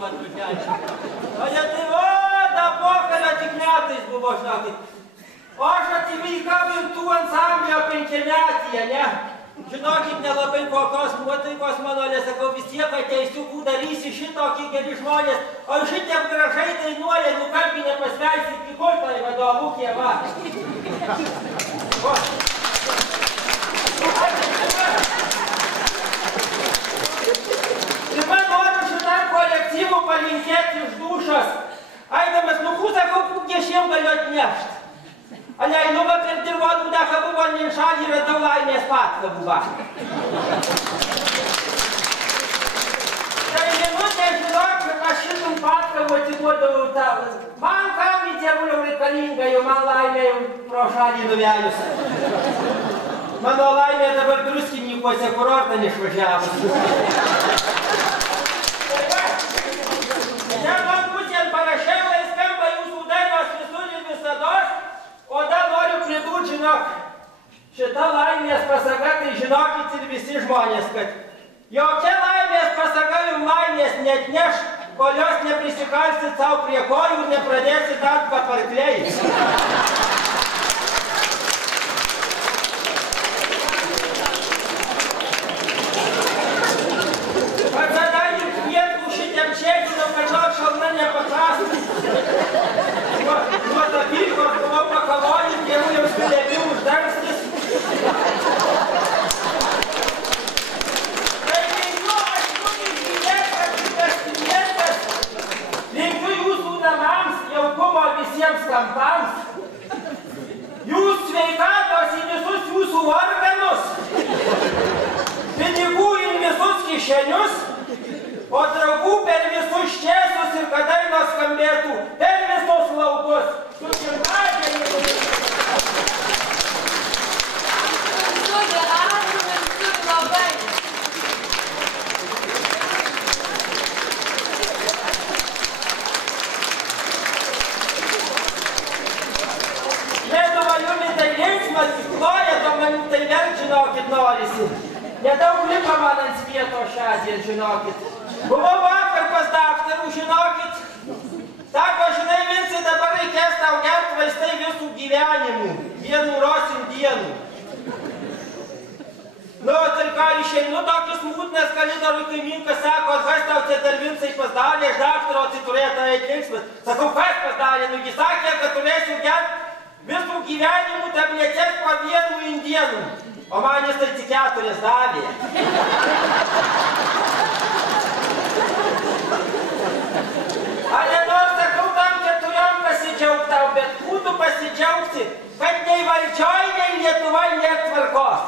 man nukelti. O ne tai, o, da pokalio tik metais buvo, žinokit. O aš atsiveikau ir tų ansamblio 5-metyje, ne? Žinokit, nelabai kokios nuotaikos mano, nesakau, vis tiek ateisiukų darysi šitokį geri žmonės, o šitiek gražai dainuoja, nukalbį nepasveisi, prikulta į vadovų kiemą. Ir man noriu šitam kolektyvų palinkėti iš dušos. Aidamas, sakau, kiek šiem galiu atnešti. Alei, nu va per dirvonų dėka buvo, nei šalį radau laimės patką buvo. Tai minutė, žinok, kad aš šitum patką atiduodavau tau. Man kam į dievuliau reikalinga, jau man laimė jau pro šalį nuvėjus. Mano laimė dabar druskinykuose kurortą neišvažiavus. Ne man pusėn parašiau, lai skamba jūsų dainos visur ir visados. O dar noriu pridurt, žinok, šita laimės pasaka, tai žinokit ir visi žmonės, kad jokia laimės pasaka jums laimės neatneš, kol jos neprisikalsit savo prie kojų ir nepradėsit dart paparkliais. Atsada ir kvietų šitiem čekinam, kad nors šalna nepaprastų. Nuo tapykos buvau pakalojus, tėvų jau spilėmių uždarstis. Tai linkiu aš jums išgyvėtas šitas miestas, linkiu jūsų namams, jaukumo visiems kampams, jūs sveikatos į visus jūsų organus, pinigų į visus kišenius, o draugų per visus česus ir kad dainos skambėtų per visus laukus. Su gimtadieniu. Ačiū labai. Lietuva jumi tai linksmas, ploja, to man tai vėl, žinokit, norisi. Nedaug liko man ant svieto šiandien, žinokit. Buvau vakar pas daktarų, žinokit. Sako, žinai, Vincai, dabar reikės tau gert vaistai visų gyvenimų. Vienų rosim dienų. Nu, tai ką išeinu, tokis mūdnas kalidorui kaiminkas sako, kas tau čia dar Vincai pasdarė, iš daktaro atsiturėta atlinksmas. Sakau, kas pasdarė? Nugi sakė, kad turėsiu gert visų gyvenimų tabletes po 1 indienų. O man jis tai tik 4 davė. Ale nors sakau tam 4 pasidžiaug tau, bet būtų pasidžiaugti, kad nei valdžioj, nei Lietuvoj nėr tvarkos.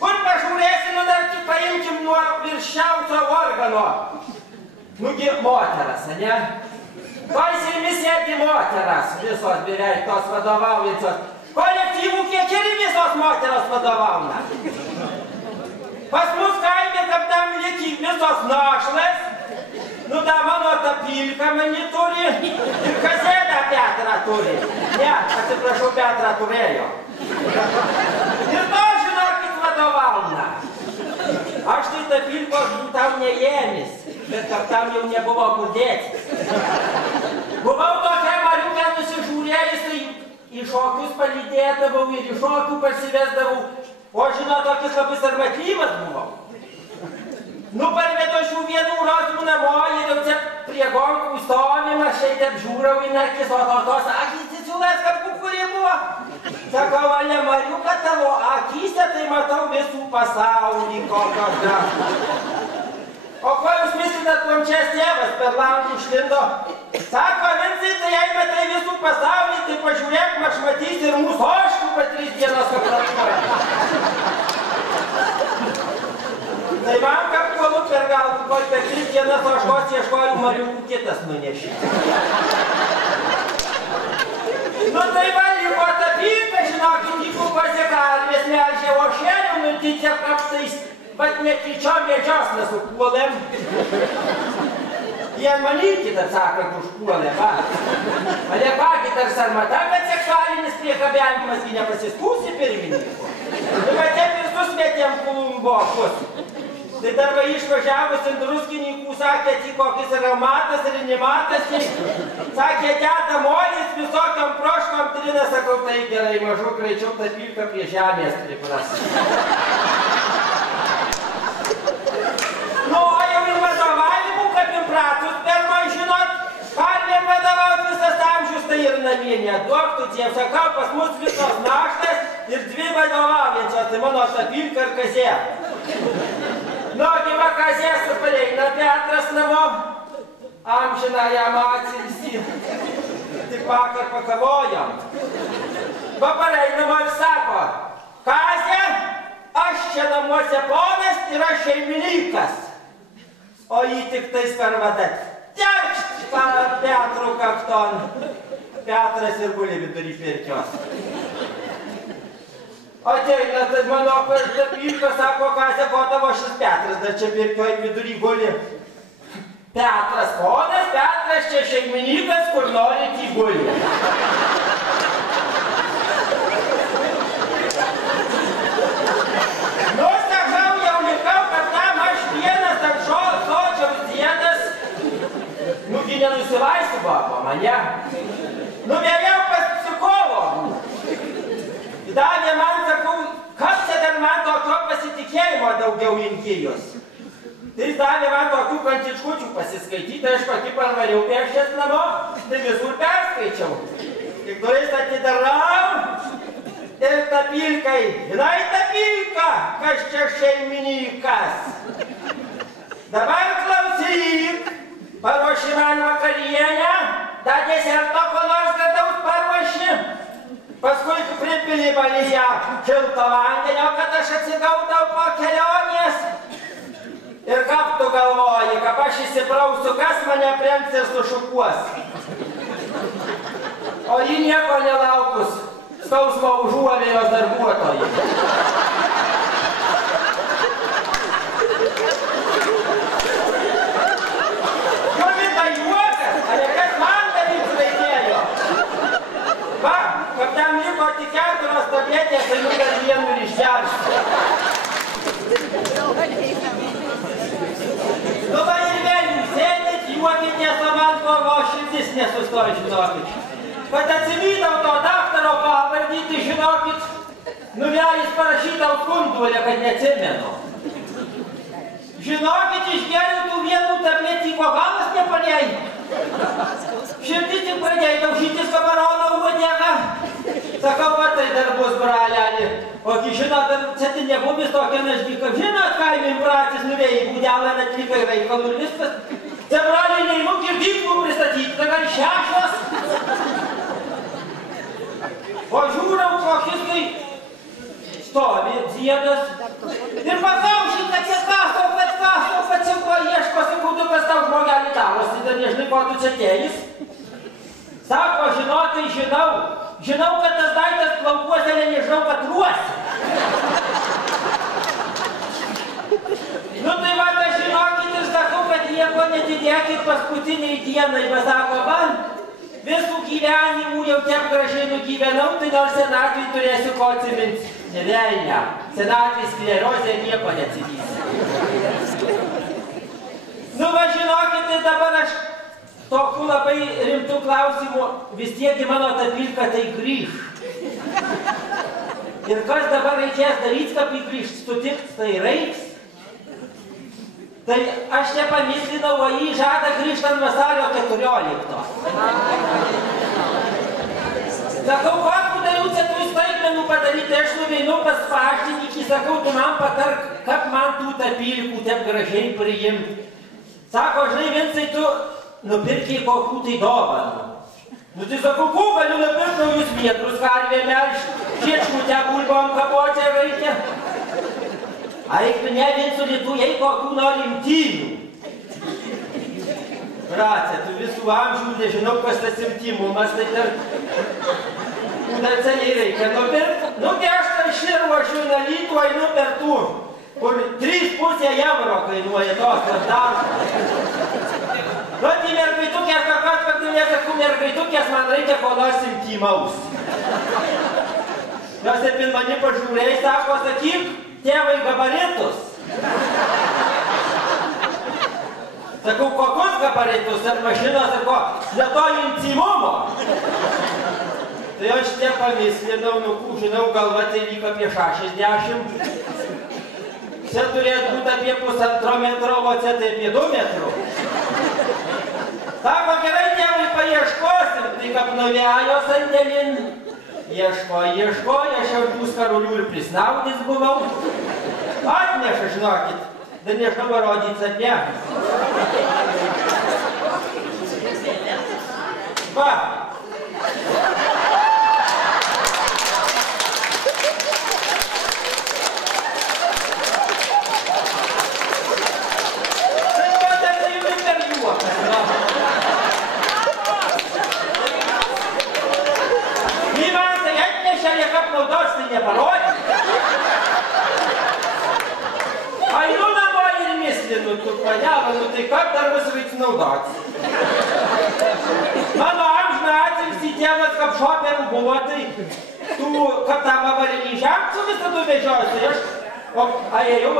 Kur pažiūrėsi, nu dar tik paimkim nuo virščiausio organo. Nugi moteras, ne? Toj sėmi sėdi moteras, visos beveik tos vadovaujančios. Kolektyvų kiek ir visos moteros vadovauna. Pas mus kaime, kad tam lieki visos našlės, nu da mano tapylka mani turi ir kazėdą Petrą turi. Ne, atsiprašau, Petrą turėjo. Ir to, žinokit, vadovauna. Aš tai tapylkos tam neėmis, bet kad tam jau nebuvo kur dėtis. Buvau tokia mariukę nusižiūrėjus, tai į šokius palydėdavau ir į šokių pasivesdavau. O žinot, tokis labai sarmatyvas buvo. Nu, parvedošiu vienų rozmų namo ir jau čia prie gonkų stovim, aš šeit apžiūrau į nakis, o tos akys ciciulės, kad kukurė buvo. Sakau, ale Mariuka, tavo akyse, tai matau visų pasaulį kokios gražus. O ko jūs mislinat, kuom čia tėvas per langų išlindo? Sako, Vincai, tai jei matai visų pasaulį, tai pažiūrėk, aš matysi ir mūsų oškų po 3 dienos aplankuoja. Tai man kapkolu per galvų, kol per 3 dienas oškos ieškoju Mariukų kitas nunešė. Nu tai va, liko tapyta, žinokit, jeigu pasikalvės melžė ošėlių, nutyčia kaptais, bet netyčiom medžios nesupuolėm. Jie manykit, atsakant, užpuolė, va. Ale pakit ar sarmata, kad seksualinis priekabiavimas nepasiskūsi pirmininko. Nu, bet taip visus metėm kulumbokus. Tai dar va išvažiavus ant druskininkų, sakė, kokis reumatas, rinimatas, sakė, teta molis visokiam proškom trina, sakau, tai gerai, mažu greičiau tą pilką prie žemės pripras. Nu, o jau ir vadovavimų, kaip impratus, pirmą žinot, karvėm vadovaut visas amžius, tai ir namie neduok, tu čia sakau, pas mus visos naštas ir dvi vadovaujančios, tai mano ta pilka ir kazė. Nu, gyva kazė supareina Petras namo, amžiną jam atsilsi, tik vakar pakavojam. Va pareinama ir sako, Kazė, aš čia namuose ponas ir aš šeimininkas. O jį tik tais per vadat. Terkšt Petru kakton. Petras ir guli vidury pirkios. Ateina, tai mano pilka sako, Kazė, ko tavo šis Petras, dar čia pirkioj vidury guli. Petras ponas, Petras čia šeimininkas, kur norit jį guli. Nu, sakau, jau likau, kad tam aš vienas ant sodžiaus diedas. Nugi nenusilaisiu, baba, mane. Nuvėjau pas psichologų. Davė man, sakau, kas čia dar man tokio pasitikėjimo daugiau inkijos. Tai jis davė man tokių kantiškučių pasiskaityti, aš pati parvariau pėšęs namo, tai visur perskaičiau. Tik duris atidarau ir ta pilkai, žinai ta pilka, kas čia šeimininkas. Dabar klausyk, paruoši man vakarienę, tą deserto ko nors gadaus paruoši. Paskui pripili balyje šilto vandenio, kad aš atsigaudau po kelionės. Ir kaip tu galvoji, kad aš įsibrausiu, kas mane prengs ir sušukuos. O ji nieko nelaukus, skausmo užuolė jos darbuotojai. Jovita juokas, ar kas man daryti reikėjo? Va, kad tam liko tik 4 tabletės, tai nu dar vienu ir išgelsiu. Nu va ir vėliau, sėdit, juokitės, o man kovo širdis nesustoja, žinokit. Kad atsivydau to daktaro pavardyti, žinokit, nuvelis parašytau skundulę, kad neatsimenu. Žinokit, išgeriu tų vienų tabletį, ko galas nepalėjai. Širdis tik pradėjai daužytis kabarono uodegą. Sakau, va tai dar bus, bralelį. Ogi, žinot, čia tai nebuvis tokia našdyka. Žinot, kaime impratis nuvėjai būdelą, netlikai reikalų ir viskas. Čia, braliai, neįmu girdyklų pristatyti, tai gal 6. O žiūrau, kokis kai stovi dziedas. Ir pakaušit, kad čia kasto, kad čia ko ieškosi, kudu kas tau žmogelį darosi, dar nežinai, ko tu čia teis. Sako, žinotai, žinau, kad tas daiktas plaukuose, nežinau, kad ruosi. Nu tai va, aš žinokit ir sakau, kad nieko netidėkit paskutiniai dienai, bet sako, man, visų gyvenimų jau tiek gražiai nugyvenau, tai nors senatvį turėsiu ko atsiminti. Nevelnia, senatvį sklerozė nieko neatsivysi. Nu va, žinokit, tai dabar aš tokių labai rimtų klausimų, vis tiekgi mano ta pilka tai grįž. Ir kas dabar reikės daryti, kad grįžt, sutikt, tai reiks. Tai aš čia pamislinau, o jį žada grįžti ant vasario 14. Sakau, kokų dariau čia tų staigmenų padaryti, aš nuveinu pas paštinikį, sakau, tu man patark, kaip man tų tapilkų taip gražiai priimti. Sako, žinai, Vincai, tu nupirkiai kokių tai dovanų. Nu tai sakau, ko galiu nupirkti naujus vietrus, karvė melžt, šiečkutę bulbom kapočią reikia. Aik tu ne, Vinculi, tu jei kokių nori imtynių. Brace, tu visų amžių nežinau, kas tas imtymumas, tai dar seniai reikia nupirkti. Nu, kai aš tai širruošiu į Alytų, einu per tų, kur 3,5 euro kainuoja tos ir dar. Nu, tai mergaitukės, kad tu nesakau, mergaitukės man reikia ko nors intymaus. Jos taip in mani pažiūrėjai, sako, sakyk, tėvai gabaritus. Sakau, kokius gabaritus ar mašinos ar ko? Ne to intymumo. Tai aš tie pamislinau, žinau, galva tai lyg apie 60. Čia turėtų būti apie 1,5 metro, o čia tai apie 2 metrų. Sako, gerai, tėvai paieškosim, tai kaip nuvėjo sandėlin. Ieškoja, aš jau tų skarulių ir prisnaudys buvau. Atneša, žinokit, dar nežinau parodyti ar ne. Va. Naudos tai neparodė. Ainu namo ir mislinu, tu panelą, nu tai kaip dar mus reiks naudoti. Mano amžiną atilsi tėvas kaip šoperų buvo, tai tu kaip tam avarinį žemcų visą nuvežiosi, tai aš, o ėjau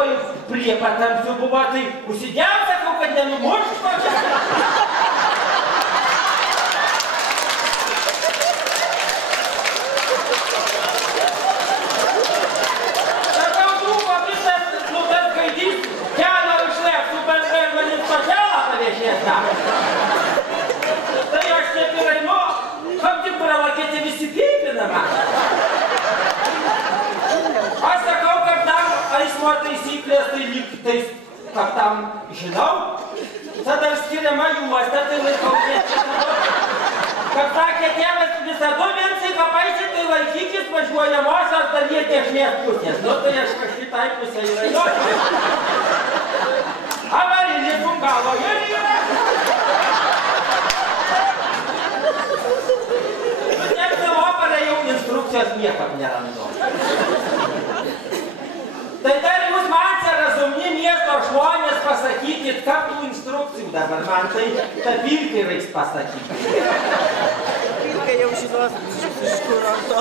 prie patamsių buvo, tai užsidėjau, sakau, kad nenumušt kokią. Tai aš taip ir einu, kaip tik pravakėti visi pipina man. Aš sakau, kad tam eismo taisyklės, tai lyg tais, kad tam žinau, tada skiriama juosta, tai laikau nežinau. Kad sakė tėvas, visada viensi kapaisi, tai laikykis važiuojamosios dalies dešinės pusės. Nu, tai aš kažkitai pusę ir einu. Avarinis bungalo ir yra. Taip nuoparė jau instrukcijos niekam nerandu. Tai dar jūs man čia razumni miesto žmonės pasakykit, kaip tų instrukcijų dabar man tai ta Pilkai reiks pasakyti. Pilka jau žinos, iš kur ant to.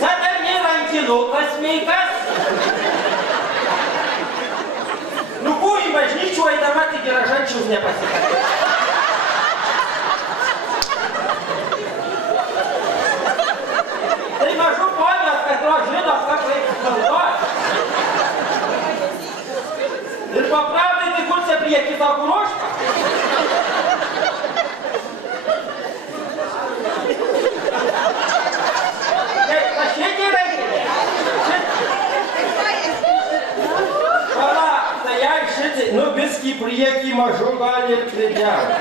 Čia dar nėra rankinukas meikas. Nu, kur į bažnyčių eidama, tai geražančius nepasikarė. Tai mažų ponios, kad to žinos, kaip reikia naudoti. Ir papravdai, tai kur čia prie kito kuruošką? Taip, aš šiandien reikia. Nu, biskį priekį mažu gali ir pridėti.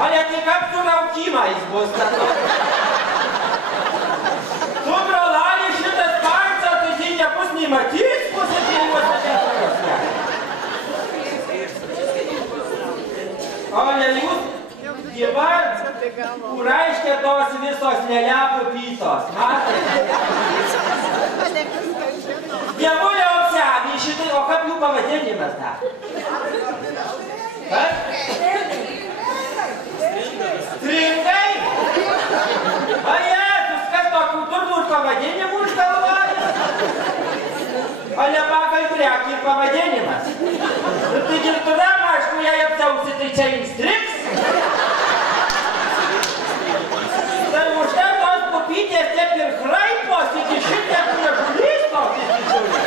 O net tik kaip su raukimais bus tada. Tu, brolali, šitas parcą, tai tai nebus nei matys pusė dėjimuose šeštakose. O ne jūs, dabar, kur aiškia tos visos nelepų pytos, matai? Dievulio apsiavį šitai, o kaip jų pavadinimas dar? Kas? Stringai? A Jėzus, kas tokių turnų ir pavadinimų užgalvoja? O ne pagal prekį ir pavadinimas? Nu tai girtuvam, aišku, jei apsiausi, tai čia jums striks? Tai užtai tos pupytės taip ir kraipos iki šitiek nežulys tokį didžiulį.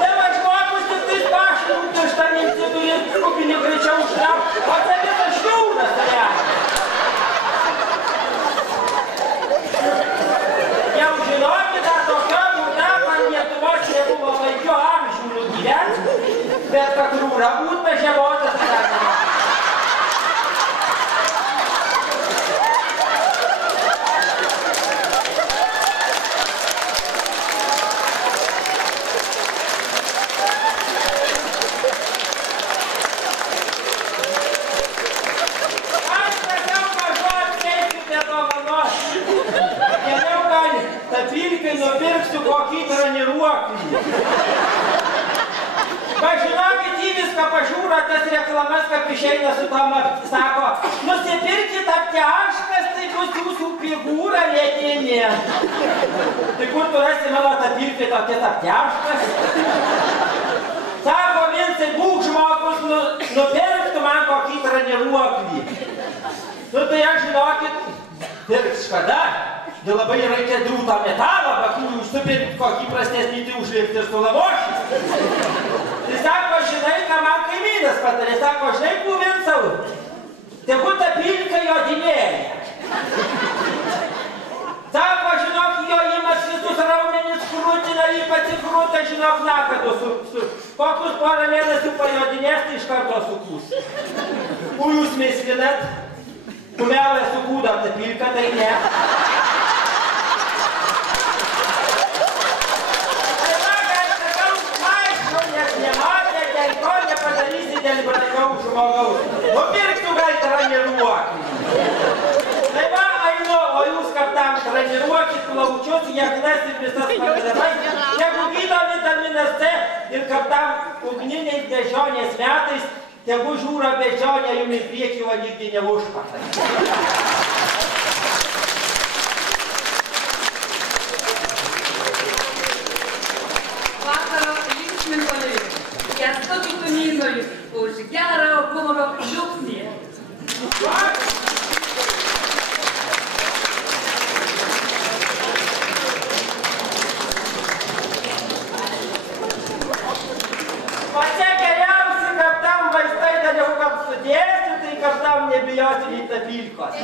Tėva žmogus tik tais pašinų pirštanim turi kupinį greičiau užtraukti, o čia visas šiaudas realiai. Jau žinokit, dar tokia būta, man Lietuvos nebuvo vaikio amžių nugyventi, bet kad rūra būt pažiemotas gyvenimą. Pilkai nupirksiu kokį treniruoklį. Pažinokit, į viską pažiūra tas reklamas, kaip išeina su tom, sako, nusipirkit apteaškas, tai bus jūsų figūra kalėdinė. Tai kur tu rasi mano tą pirkį tokias apteškas? Sako, Vincai, būk žmogus, nupirktų man kokį treniruoklį. Nu tai aš žinokit, pirks kada? Dėl labai reikia drūtą metalą, bakų užsipirkti kokį prastesnį, tai užlipti ir sulamošį. Tai sako, žinai, ką man kaimynas patarė, sako, žinai, ku Vincau, tegu ta pilka jodinėja. Sako, žinok, jojimas visus raumenis krūtina, ypač krūta, žinok, nakadu kokius porą mėnesių pajodinės, tai iš karto sukūs. Ku jūs mislinat? Kumelą sukūdam tą pilką, tai ne. Tai vakar, sakau, aišku, nes nematė, dėl ko nepadarysi dėl brangaus žmogaus. Nupirktų gal treniruoklį. Tai va, einu, o jūs kaip tam treniruokit plaučius, jėgnas ir visas pagrindas. Jeigu gydo vitaminas C ir kaip tam ugniniais bežionės metais, tegu žiūra bežionė jums į priekį, o nigdy neužpatą. Vakaro linksmintojui, Kęstučiui Tunynui už gerą humoro žiupsnį. Pačia geriausi, kad tam vaistai daliau, kad sudėsiu, tai kad tam nebijosi į tą pilkos.